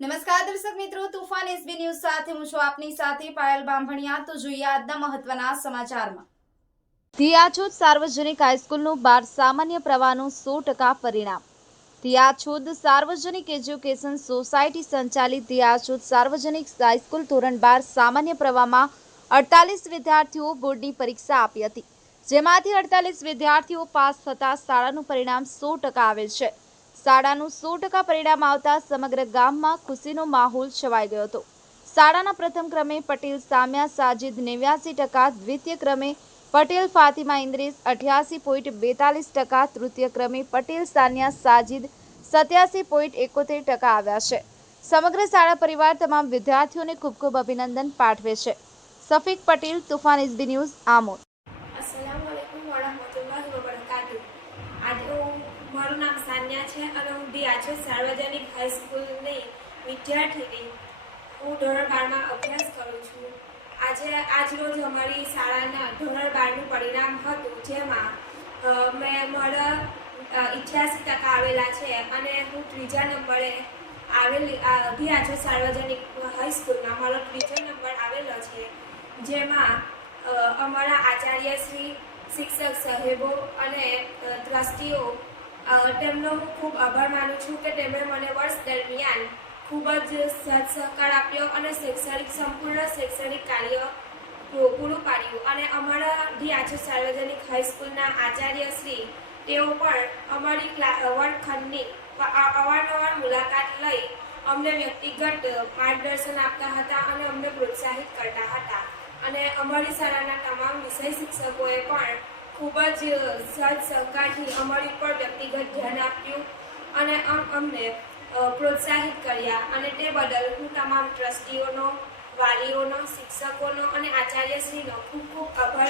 નમસ્કાર દર્શક મિત્રો, તુફાન એસબી ન્યૂઝ સાથે હું છું આપની સાથે પાયલ બામભણિયા। તો જોઈએ આજના મહત્વના સમાચારમાં। તિયાછોદ સાર્વજનિક હાઈસ્કૂલનું 12 સામાન્ય પ્રવાહનું 100% પરિણામ। તિયાછોદ સાર્વજનિક એજ્યુકેશન સોસાયટી સંચાલિત તિયાછોદ સાર્વજનિક હાઈસ્કૂલ ધોરણ 12 સામાન્ય પ્રવાહમાં 48 વિદ્યાર્થીઓ બોર્ડની પરીક્ષા આપી હતી, જેમાંથી 48 વિદ્યાર્થીઓ પાસ થતા શાળાનું પરિણામ 100% આવેલ છે। શાળાનું 100% પરિણામ આવતા સમગ્ર ગામમાં ખુશીનો માહોલ છવાઈ ગયો હતો। શાળાના પ્રથમ ક્રમે પટેલ સામ્યા સાજિદ 89%, દ્વિતીય ક્રમે પટેલ ફાતિમા ઇન્દ્રેશ 88.42%, તૃતીય ક્રમે પટેલ સાનિયા સાજિદ 87.71% આવ્યા છે। સમગ્ર શાળા પરિવાર તમામ વિદ્યાર્થીઓને ખૂબ ખૂબ અભિનંદન પાઠવે છે। Safiq Patel, Toofan SB news, Amod. अस्सलामुअलैकुम वरहमतुल्लाहि वबरकातुहू। आज मारू नाम सान्या है और हूँ તિયાછોદ सार्वजनिक हाईस्कूल विद्यार्थी हूँ धोरण 12 में अभ्यास करूँ छूँ। आज रोज अमरी शाळा धोरण 12 परिणाम हतुं, जेमां मैं मारा 88% आवेला छे अने हूँ त्रीजा नंबरे आवेली। તિયાછોદ सार्वजनिक हाईस्कूल में मारो त्रीजो नंबर आवेलो छे, जेमां अमरा आचार्यश्री, शिक्षक साहेबो अने ट्रस्टीओ तेमनो हूँ खूब आभार मानु छूँ कि तेमणे मने वर्ष दरमियान खूब ज साथ सहकार आप्यो अने शैक्षणिक संपूर्ण शैक्षणिक कार्य पूरुं पाड्युं। अने अमरा તિયાછોદ सार्वजनिक हाईस्कूलना आचार्यश्री तेओ पण अमरी वर्गखंडनी अवारनवार मुलाकात लई अमने व्यक्तिगत मार्गदर्शन आपता हता अने अमने प्रोत्साहित करता हता। अने अमरी शाळाना तमाम विषय शिक्षकोए पण खूब ज साथ सहकारथी अमरी पर व्यक्तिगत ध्यान आप्युं अने अमने प्रोत्साहित कर्या। अने ते बदल हूँ तमाम ट्रस्टीओनो, वालीओनो, शिक्षकोनो अने आचार्यश्रीनो खूब खूब आभार